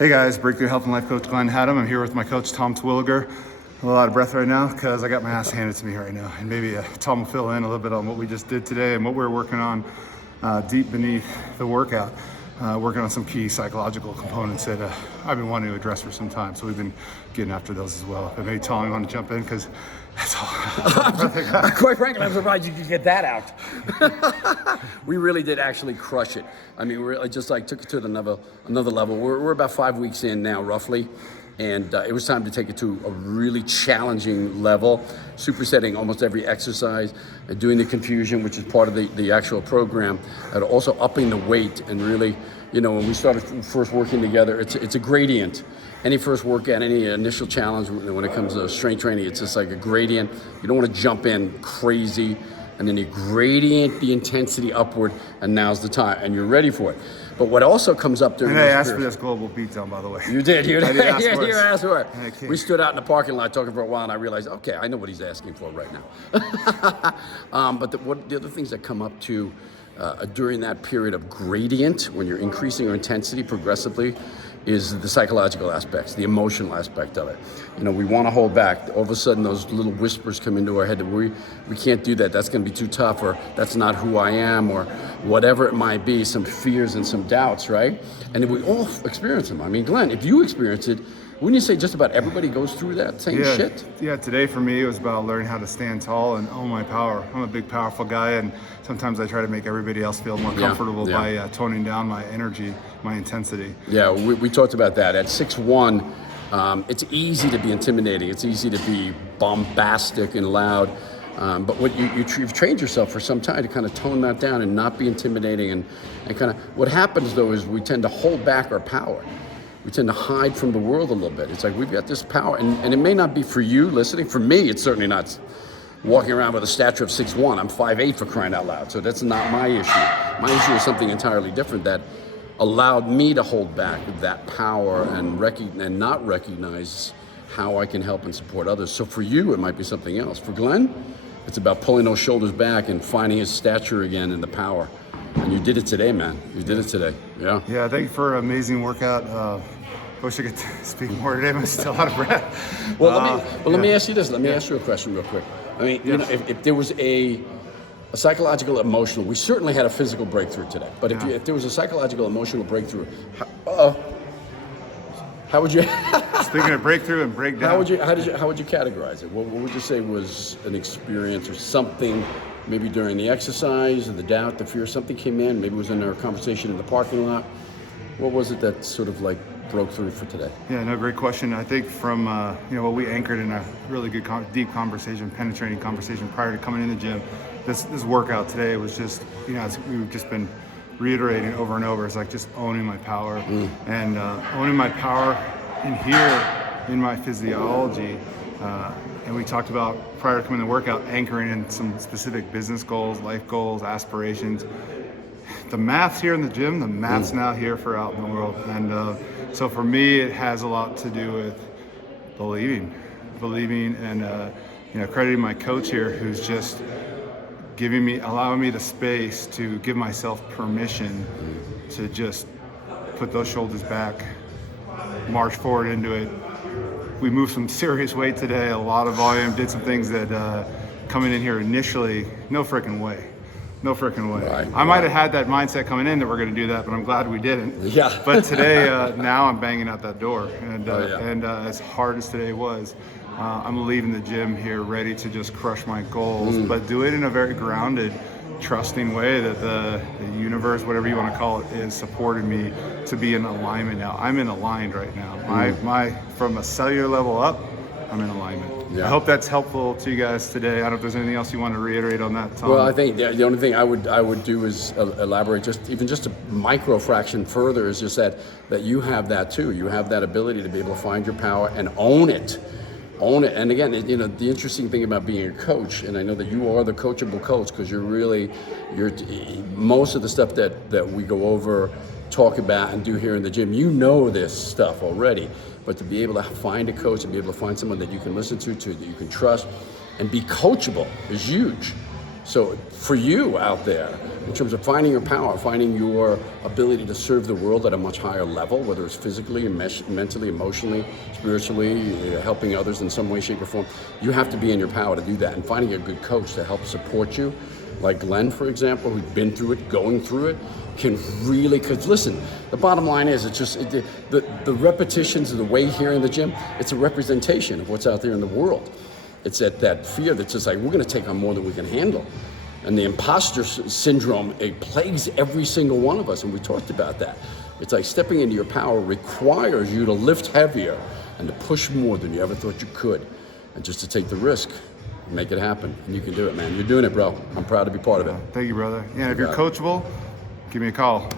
Hey guys, Breakthrough Health and Life Coach Glenn Hattem. I'm here with my coach Tom Terwilleger. I'm a lot of breath right now because I got my ass handed to me right now. And maybe Tom will fill in a little bit on what we just did today and what we're working on deep beneath the workout. Working on some key psychological components that I've been wanting to address for some time. So we've been getting after those as well. But maybe Tom, you want to jump in because that's all. Quite frankly, I'm surprised you could get that out. We really did actually crush it. I mean, we just like took it to another level. We're about 5 weeks in now, roughly. And it was time to take it to a really challenging level, supersetting almost every exercise, doing the confusion, which is part of the actual program, and also upping the weight. And really, you know, when we started first working together, it's a gradient. Any first workout, any initial challenge, when it comes to strength training, it's just like a gradient. You don't want to jump in crazy, and then you gradient the intensity upward, and now's the time, and you're ready for it. But what also comes up during and I asked for this global beatdown, by the way. You did. You did. Ask you asked for it. Okay. We stood out in the parking lot talking for a while, and I realized, okay, I know what he's asking for right now. But the other things that come up to during that period of gradient, when you're increasing your intensity progressively, is the psychological aspects, the emotional aspect of it. You know, we want to hold back. All of a sudden, those little whispers come into our head that we can't do that. That's going to be too tough, or that's not who I am, or whatever it might be, some fears and some doubts, right? And we all experience them. I mean, Glenn, if you experience it, wouldn't you say just about everybody goes through that same shit? Yeah, today for me, it was about learning how to stand tall and own my power. I'm a big, powerful guy, and sometimes I try to make everybody else feel more comfortable by toning down my energy, my intensity. Yeah, we talked about that. At 6'1", it's easy to be intimidating. It's easy to be bombastic and loud. But what you've trained yourself for some time to kind of tone that down and not be intimidating. And kind of what happens, though, is we tend to hold back our power. We tend to hide from the world a little bit. It's like we've got this power, and it may not be for you listening. For me, it's certainly not walking around with a stature of 6'1". I'm 5'8", for crying out loud. So that's not my issue. My issue is something entirely different that allowed me to hold back that power and not recognize how I can help and support others. So for you, it might be something else. For Glenn, it's about pulling those shoulders back and finding his stature again and the power. And you did it today, man. You did it today. Yeah. Yeah, thank you for an amazing workout. Wish I could speak more today, but I'm still out of breath. Well, let me ask you this. Let me ask you a question real quick. I mean, you know, if there was a psychological, emotional, we certainly had a physical breakthrough today. But if there was a psychological, emotional breakthrough, how would you? Speaking of breakthrough and breakdown, how would you categorize it? What would you say was an experience or something? Maybe during the exercise, or the doubt, the fear, something came in. Maybe it was in our conversation in the parking lot. What was it that sort of like broke through for today? Yeah, no, great question. I think from what we anchored in a really good, deep conversation, penetrating conversation prior to coming in the gym. This workout today was just, we've just been reiterating over and over. It's like just owning my power and owning my power in here in my physiology. And we talked about prior to coming to the workout, anchoring in some specific business goals, life goals, aspirations. The math's here in the gym, the math's now here for out in the world. And so for me, it has a lot to do with believing and crediting my coach here, who's just allowing me the space to give myself permission to just put those shoulders back, march forward into it. We moved some serious weight today, a lot of volume, did some things that coming in here initially, no freaking way. Right, I might have had that mindset coming in that we're going to do that, but I'm glad we didn't. Yeah. But today, now I'm banging out that door. And as hard as today was, I'm leaving the gym here ready to just crush my goals, but do it in a very grounded, trusting way that the universe, whatever you want to call it, is supporting me to be in alignment now. I'm in aligned right now. My from a cellular level up, I'm in alignment. Yeah. I hope that's helpful to you guys today. I don't know if there's anything else you want to reiterate on that, Tom. Well, I think the only thing I would do is elaborate just a micro fraction further, is just that you have that too. You have that ability to be able to find your power and own it. And again, the interesting thing about being a coach, and I know that you are the coachable coach, because you're most of the stuff that we go over, talk about, and do here in the gym, this stuff already. But to be able to find a coach and be able to find someone that you can listen to that you can trust and be coachable is huge. So for you out there, in terms of finding your power, finding your ability to serve the world at a much higher level, whether it's physically, mentally, emotionally, spiritually, helping others in some way, shape, or form, you have to be in your power to do that. And finding a good coach to help support you, like Glenn, for example, who's been through it, going through it, can really, because listen, the bottom line is, it's just, the repetitions of the way here in the gym, it's a representation of what's out there in the world. It's that fear that's just like, we're gonna take on more than we can handle. And the impostor syndrome, it plagues every single one of us, and we talked about that. It's like stepping into your power requires you to lift heavier and to push more than you ever thought you could, and just to take the risk. Make it happen, and you can do it, man. You're doing it, bro. I'm proud to be part of it. Thank you, brother. Yeah, if you're coachable, give me a call.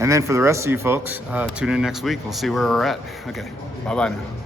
And then for the rest of you folks, tune in next week. We'll see where we're at. Okay, bye-bye now.